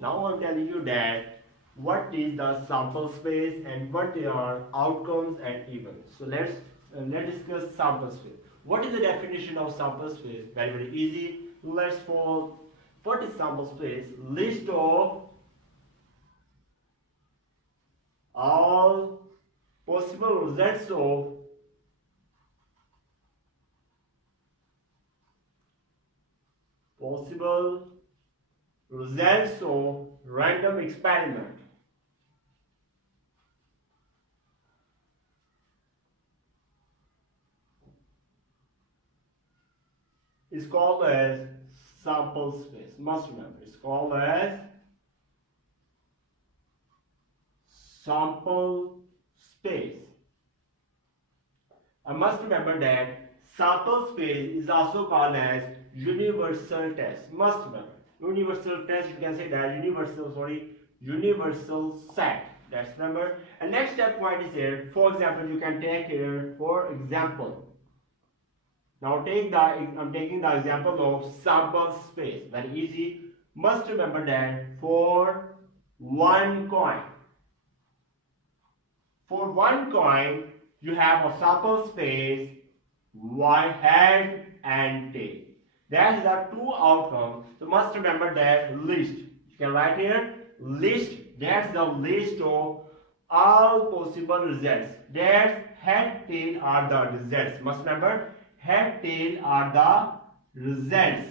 Now I'm telling you that what is the sample space and what are outcomes and events. So let's discuss sample space. What is the definition of sample space? Very easy. Let's follow. What is sample space? List of all possible results of random experiment is called as sample space. Must remember, it's called as sample space. I must remember that sample space is also called as universal test. Must remember, universal test, you can say that universal set. That's remember. And next step point is here. For example, you can take here, for example. Now I'm taking the example of sample space. Very easy. Must remember that for one coin, you have a sample space, y head and tail. That's the two outcomes. So must remember that list. You can write here list. That's the list of all possible results. That's head, tail are the results. Must remember head, tail are the results.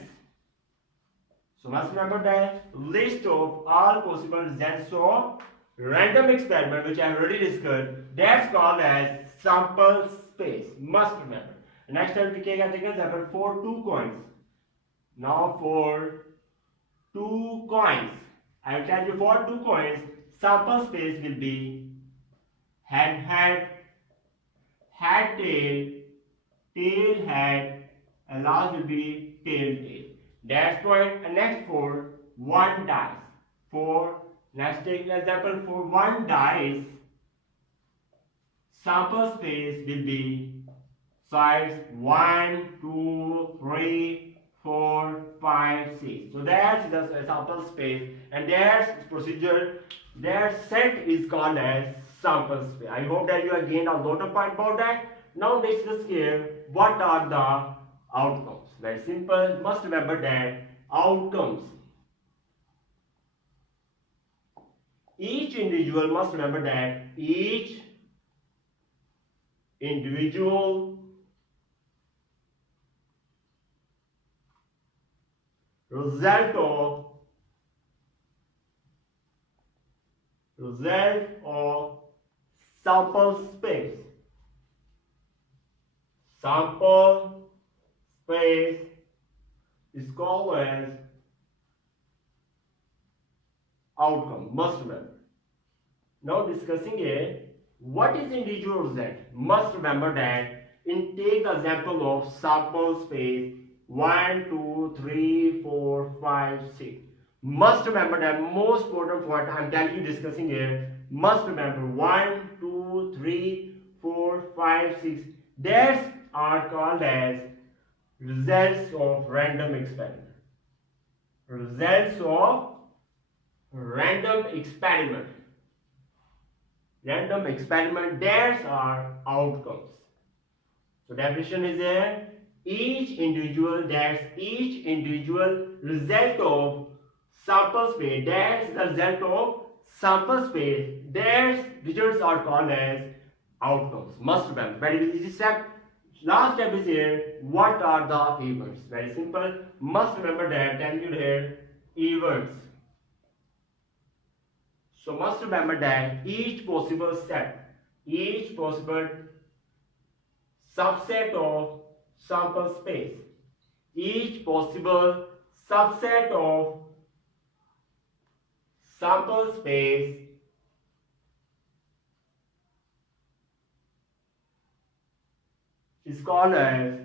So must remember that list of all possible results of random experiment, which I have already discussed, that's called as sample space. Must remember. Next time we take example for two coins. Now for two coins, I will tell you for two coins, sample space will be head head, head tail, tail head, and last will be tail tail. That's point. And next for one dice. Let's take an example for one dice. Sample space will be size 1, 2, 3, 4, 5, 6. So that's the sample space, and their procedure, their set is called as sample space. I hope that you have gained a lot of point about that. Now let's discuss here what are the outcomes. Very simple. Must remember that outcomes. Each individual must remember that each individual result of sample space. Sample space is called as outcome. Must remember. Now discussing it, what is individual result? Must remember that take the example of sample space 1, 2, 3, 4, 5, 6. Must remember that most important point I am telling you discussing here. Must remember 1, 2, 3, 4, 5, 6. That are called as results of random experiment. Results of random experiment. Random experiment, there are outcomes. So definition is there. Each individual result of sample space. That's the result of sample space. Their results are called as outcomes. Must remember. Very easy step. Last step is here. What are the events? Very simple. Must remember that. Tell you here events. So must remember that each possible subset of sample space, each possible subset of sample space is called as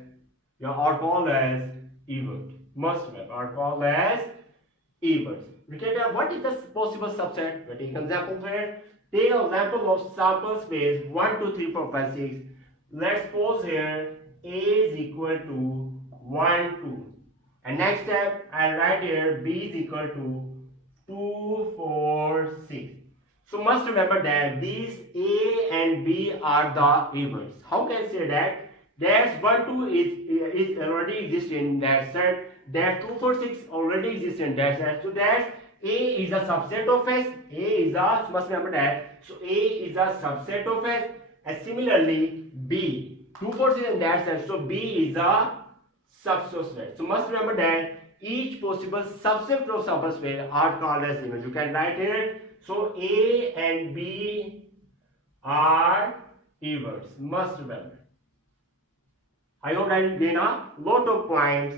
event. Must remember, are called as events. We can tell what is the possible subset. We take an example here. Take an example of sample space 1, 2, 3, 4, 5, 6. Let's suppose here A is equal to 1, 2. And next step, I'll write here B is equal to 2, 4, 6. So must remember that these A and B are the events. How can I say that? Dash 1, 2 is already exist in that set. Dash 2, 4, 6 already exists in dash S. So dash A is a subset of S. A is a, must remember that. So A is a subset of S. And similarly B, 2, 4, 6 in dash S. So B is a subset of S. So must remember that each possible subset of subspace are called as events. You can write here. So A and B are events. Must remember. I hope that you gain a lot of points